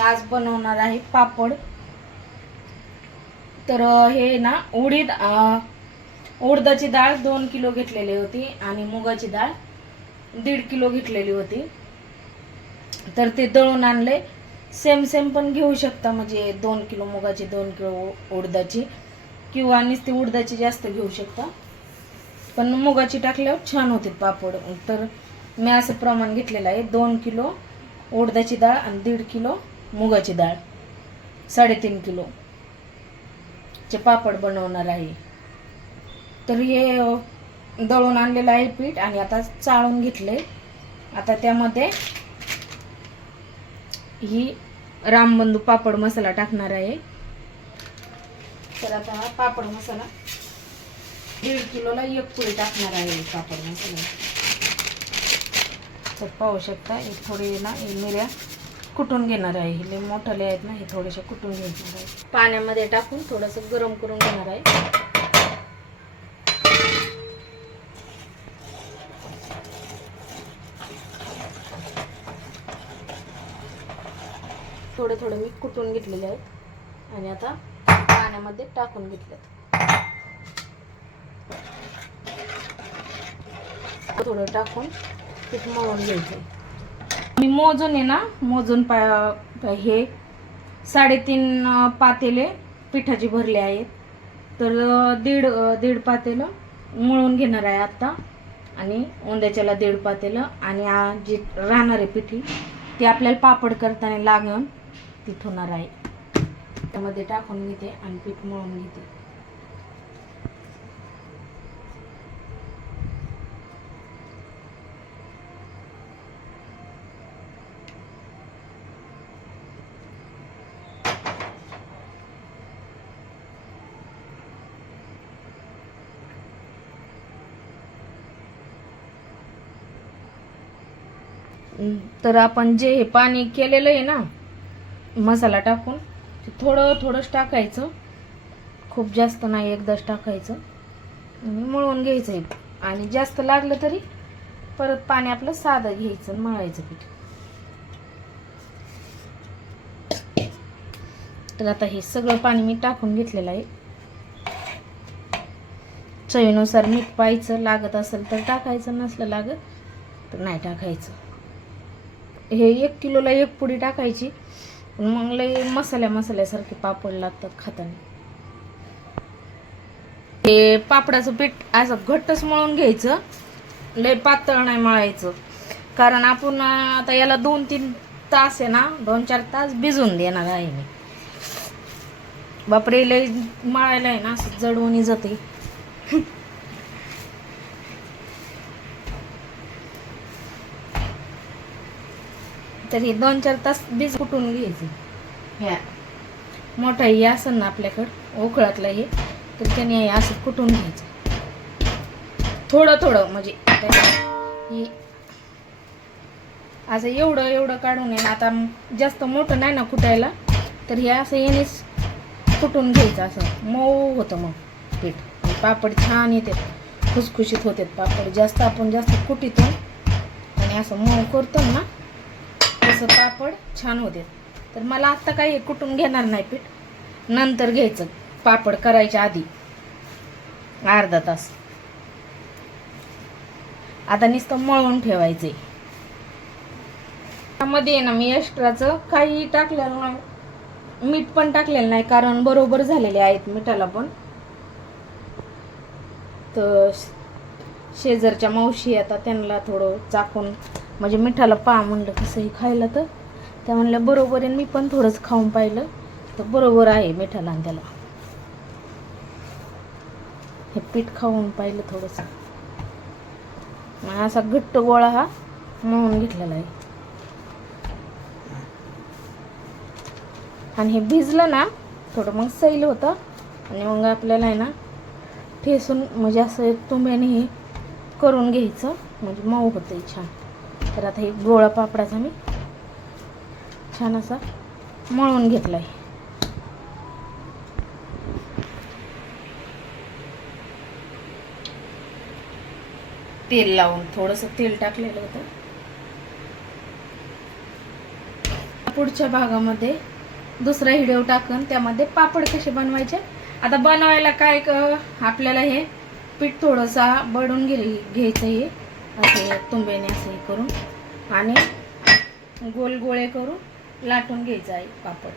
आज बनवणार आहे पापड. तर हे ना उडीद उडदाची डाळ दोन किलो घेतलेली होती आणि मुगाची डाळ दीड किलो घेतलेली होती. तर ते दळून आणले. सेम सेम पण घेऊ शकता म्हणजे दोन किलो मुगाची दोन किलो उडदाची किंवा नुसती उडदाची जास्त घेऊ शकता. पण मुगाची टाकल्यावर छान होते पापड. तर मी असं प्रमाण घेतलेलं आहे दोन किलो उडदाची डाळ आणि दीड किलो मुगाची डाळ साडेतीन किलो. चे पापड बनवणार आहे. तर हे दळून आणलेलं आहे पीठ आणि आता चाळून घेतले. आता त्यामध्ये ही रामबंधू पापड मसाला टाकणार आहे. तर आता हा पापड मसाला दीड किलोला एक पुळी टाकणार आहे पापड मसाला. तर पाहू शकता एक थोडे ना मिऱ्या कुटून घेणार आहे. हे लय मोठाले आहेत ना हे थोडेसे कुटून घेणार आहे. पाण्यामध्ये टाकून थोडंसं गरम करून घेणार आहे. थोडे थोडे मी कुटून घेतलेले आहेत. आणि आता पाण्यामध्ये टाकून घेतलेत. थोडं टाकून पीठ मळून घ्यायचं मी मोजून आहे ना मोजून पा हे साडेतीन पातेले पिठाचे भरले आहेत. तर दीड दीड पातेलं मळून घेणार आहे आत्ता आणि ओंद्याच्याला दीड पातेलं आणि जी राहणार आहे पिठी ती आपल्याला पापड करताना लागण तिथून होणार आहे. त्यामध्ये टाकून घेते आणि पीठ मळून घेते. तर आपण जे हे पाणी केलेलं आहे ना मसाला टाकून ते थोडं थोडंच टाकायचं. खूप जास्त नाही एकदाच टाकायचं. आणि मळून घ्यायचं आहे. आणि जास्त लागलं तरी परत पाणी आपलं साधं घ्यायचं मळायचं पीठ. तर आता हे सगळं पाणी मी टाकून घेतलेलं आहे. चवीनुसार मीठ पाहायचं लागत असेल तर टाकायचं नसलं लागत तर नाही टाकायचं. हे एक किलोला एक पुडी टाकायची. पण मग लय मसाल्या मसाल्यासारखे पापड लागतात खाताना. हे पापडाचं पीठ असं घट्टच मळून घ्यायचं. लय पातळ नाही मळायचं. कारण आपण आता याला दोन तीन तास आहे ना दोन चार तास भिजून देणार आहे मी. बापरे लय मळायला आहे ना असं जडवणी जाते तर हे दोन चार तास बीज कुटून घ्यायचे? ह्या. मोठा हे असेल ना आपल्याकडं उकळातलं हे तर त्याने हे असं कुटून घ्यायचं? थोडं थोडं म्हणजे हे असं एवढं एवढं काढून आहे. ना आता जास्त मोठं नाही ना कुटायला तर हे असं येणेच कुटून घ्यायचं असं. मऊ होतं मग पीठ. पापड छान येते खुसखुशीत होते पापड. जास्त आपण जास्त कुटितो आणि असं मऊ करतो ना तसं पापड छान होते. तर मला आत्ता काही कुटून घेणार नाही पीठ. नंतर घ्यायचं पापड करायच्या आधी. अर्धा तास. आता नुसतं मळून ठेवायचंय. त्यामध्ये ना मी एक्स्ट्राचं काही टाकलेलं नाही. मीठ पण टाकलेलं नाही कारण बरोबर झालेले आहेत मिठाला पण. तर शेजारच्या मावशी आता त्यांना थोडं चाकून म्हणजे मिठाला पा म्हणलं कसंही खायला तर. त्या म्हणल्या बरोबर आहे मी पण थोडंच खाऊन पाहिलं. तर बरोबर आहे मिठाला आणि त्याला. हे पीठ खाऊन पाहिलं थोडंसं. मग असा घट्ट गोळा हा मळून घेतलेला आहे. आणि हे भिजलं ना थोडं मग सैल होतं. आणि मग आपल्याला आहे ना ठेसून म्हणजे असं तुंब्याने हे करून घ्यायचं. म्हणजे मऊ होतं छान. तर आता हे गोळा पापडाचा मी छान असा मळून घेतला आहे तेल लावून थोडंसं तेल टाकलेलं होतं. पुढच्या भागामध्ये दुसरा हिडिओ टाकून त्यामध्ये पापड कसे बनवायचे? आता बनवायला काय आपल्याला हे पीठ थोडंसं बडून घे घ्यायचं हे असे तुंबेने असे करून आणि गोल गोळे करून लाटून घ्यायचा आहे पापड.